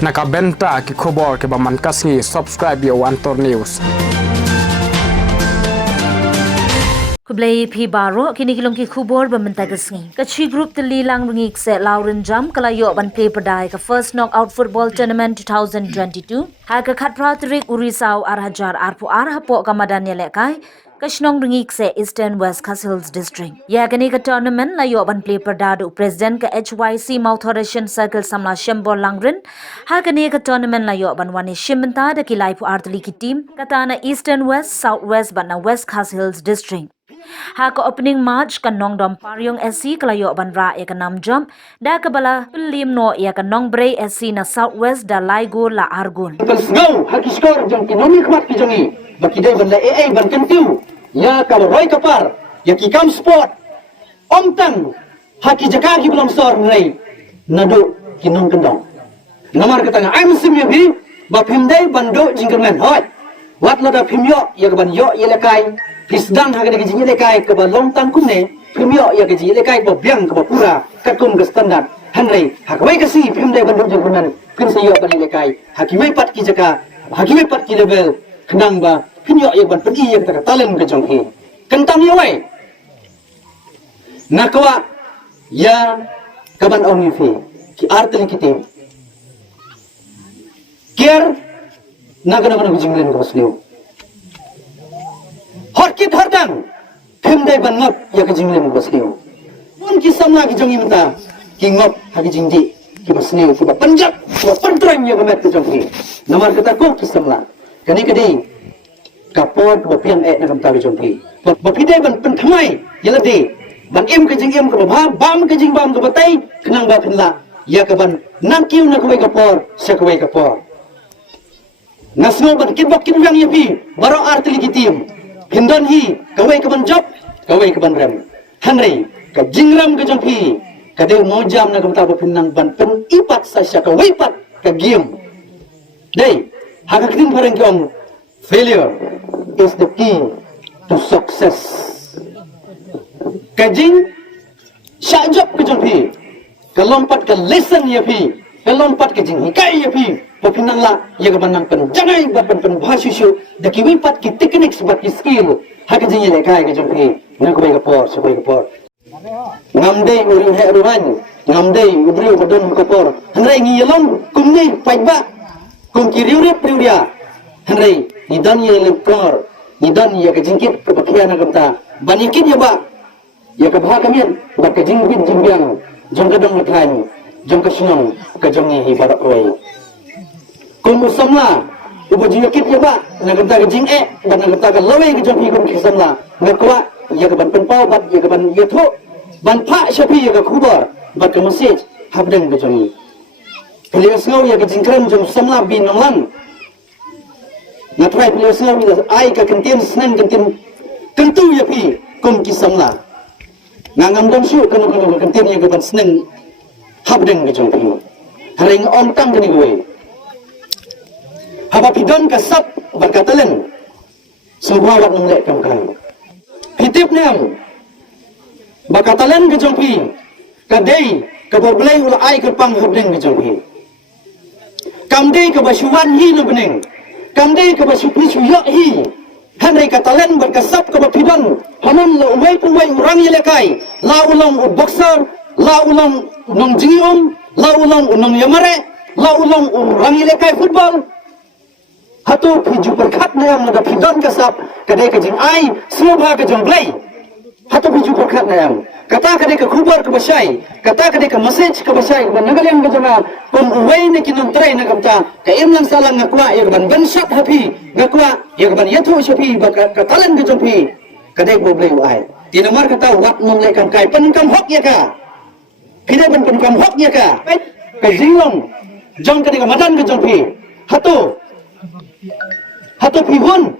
Nakabenta ki khobor ke baman kasngi subscribe yo Antor News. Kublai phi baro kini kilong ki khubor bamenta kasngi. Kachi group tili lang ringik se Lauren Jam kalayo ban play padai ka first knockout football tournament 2022. Ha ka khat pratrik urisau arhajar arpu arhapo kamadan yelekai. Kashnong ringik se Eastern West Castles District. Ya kani ka tournament layo ban play padadu president ka HYC Mouthoration Circle samla Shembol Langrin. Ha kani ka tournament layo ban wani shimenta da kilai pu artli ki team katana Eastern West South West bana West Castles District. Ha ka opening match kan nong dom Paryong SC kalayo banra ya ka nam jump da ka bala lim no ya ka nong Bray SC na Southwest da Laigo la Argun. Go haki skor jong kinoni kmat ki jongi baki dai ban la AA ban kentiu ya ka roy kapar ya ki kam sport om tang haki jaka ki belum sor ngai nado kinong kendong nomor katanga I'm simya bi ba phimdai bando jingkerman hoy wat la da phimyo ya ka ban yo ye lekai Pisdang harga gaji lekai ke balong tangkum ne, premio ya gaji lekai ke biang ke pura, kakum ke standar. Henry, hakwai kasi pimdai bandung jangkunan, pin sayo ban lekai, hakiwai pat ki jaka, hakiwai pat ki level, kenang ba, pinyo ya ban pedi yang tak talem ke jonghi. Kentang ya wai. Nakwa ya kaban ongi fi, ki artel kitim. Kier nagana jinglen ko sliu. Horkit hordang pemdai ban ngop ya ke jingle mo basliu pun ki samna ki jongi mata ki ngop ha ki jingji ki basliu ki panjat ki pantrang ya gamet ke jongi nomor kata ko ki samla kani kadi kapot ba pian na kam ta ki jongi ba pidai ban pen thamai yaladi ban em ke jing em ke ba bam ke jing bam ke batai kenang ba phenla ya ke ban nang kiu na koi kapor se koi kapor nasno ban kit bak kit yang yapi baro artli ki tim Hindon hi, kawai ke ban job, kawai ke ban rem. Henry, ke jingram ke jongpi, ke deu mojam na kamta pinang ban pen ipat sasya kawai pat ke game. Dei, haka krim pareng kiong, failure is the key to success. Ke jing, syak job ke jongpi, ke lompat ke lesson ya pi, ke lompat ke jing hikai ya pi, pinang la ya ke banang pen jangai bat pen bhashishu da ki wipat ki techniques bat ki skill haka jing le kai ke jongpi na ko ke por so ke por ngamde uri he ruhan ngamde ubri bodon ko por hanrai ngi yelom kumni paiba kum ki riuri priuria hanrai ni dan ye le por ni dan ye ke jingkit ke pakia na kamta banikit ya ba ya ke bha kamian ba ke jingbit jingbiang jong ka dong lekhan jong ka sunong ka jongi hi barak oi Kumu samla, ubo jingkit ya ba, naganta ke jing ban naganta ke lawe ke jongpi kum samla, ngakwa ya ke ban penpau bat ya ke ban yatho, ban pa shapi ya ke kubar, bat ke message habdeng ke jongi. Pilihan ngau ya ke jingkram jong samla bin nonglan. Ngatrai pilihan ngau ya ai ke kentin senang kentu ya pi kum ki samla. Ngangam dong syu kenu kentin ya ke ban senang habdeng ke jongpi. Haring on tang ke ni gue. Haba pidon ka sap berkatalan semua wak ngelek kam kai pitip nem berkatalan ke jongpi ka dei ka boblei ula ai ka pang habdeng ke jongpi kam dei ka basuan hi no beneng kam dei ka basupni suyak hi hanai katalan berkasap ka pidon hanon la umai pumai urang yelekai la ulang boxer la ulang nong jingium la ulang nong yamare la ulang urang yelekai football Hatu piju perkat nayam naga pidon kasap kadai ke jing ai semua ke jong blai hatu piju perkat nayam kata kadai ke kubar ke basai kata kadai ke message ke basai managalem ke jama pun uwai ne kinong try na kamta ke im lang salang ngakwa ya ban ban shot happy ngakwa ya ban yatho shapi katalan ke jong pi kadai bo blai ai di nomor kata wat mong lekam kai penkam hok ya ka pidai ban penkam hok ya ka ke jinglong jong kadai ke madan ke jong pi Hatu pihun,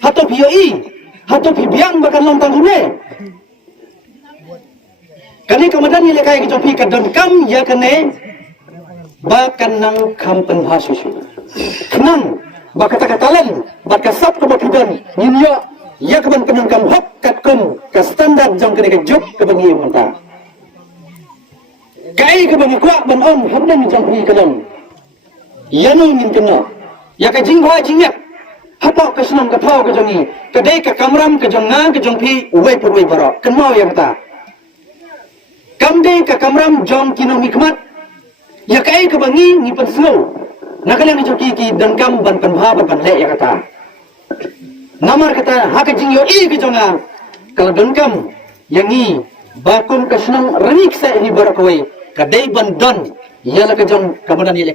hatu piyoi, hatu pibiang bahkan lontang gune. Kani kemudian ni lekai kejopi kadang kam ya kene, bahkan nang kam penbasusu. Kenang, bahkan katalan, bahkan sab kemudian nyinyo ya keban penang kam hok katkum ke standar jang kene kejuk kebangi mata. Kai kebangi kuat ban om habdan jang pi kadang. yanu min kena ya ka jing bhai jing ya hapa ka senam ka thau ka jongi ka dei ka kamram ka jong ngang ka jong phi uwei purwei barok kan mau ya kata kam dei ka kamram jong kino mikmat ya kai ka bangi ni pan slow nakalang ni joki ki dangkam ban pan bha ban le ya kata namar kata ha ka jing yo I ka jonga kalau dangkam yangi bakum ka senam renik sa hi barakoi ka dei ban don ya la ka jong kamadan ya